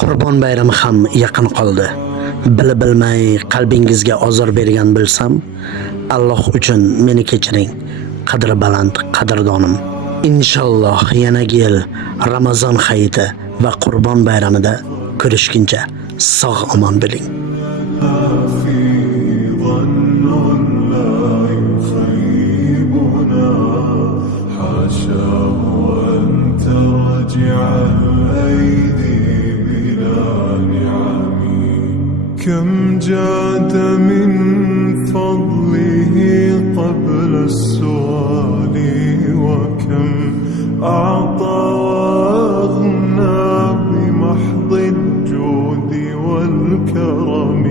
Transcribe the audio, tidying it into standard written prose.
Qurbon bayrami ham yaqin qoldi. Bilib-bilmay qalbingizga ozor bergan bilsam, Alloh uchun meni kechiring. Qadri baland qadrdonim. Inshaalloh yanagi yil Ramazon hayiti va Qurbon bayramida ko'rishguncha sog' omon bo'ling. كم جاد من فضله قبل السؤال وكم أعطى وأغنى بمحض الجود والكرم.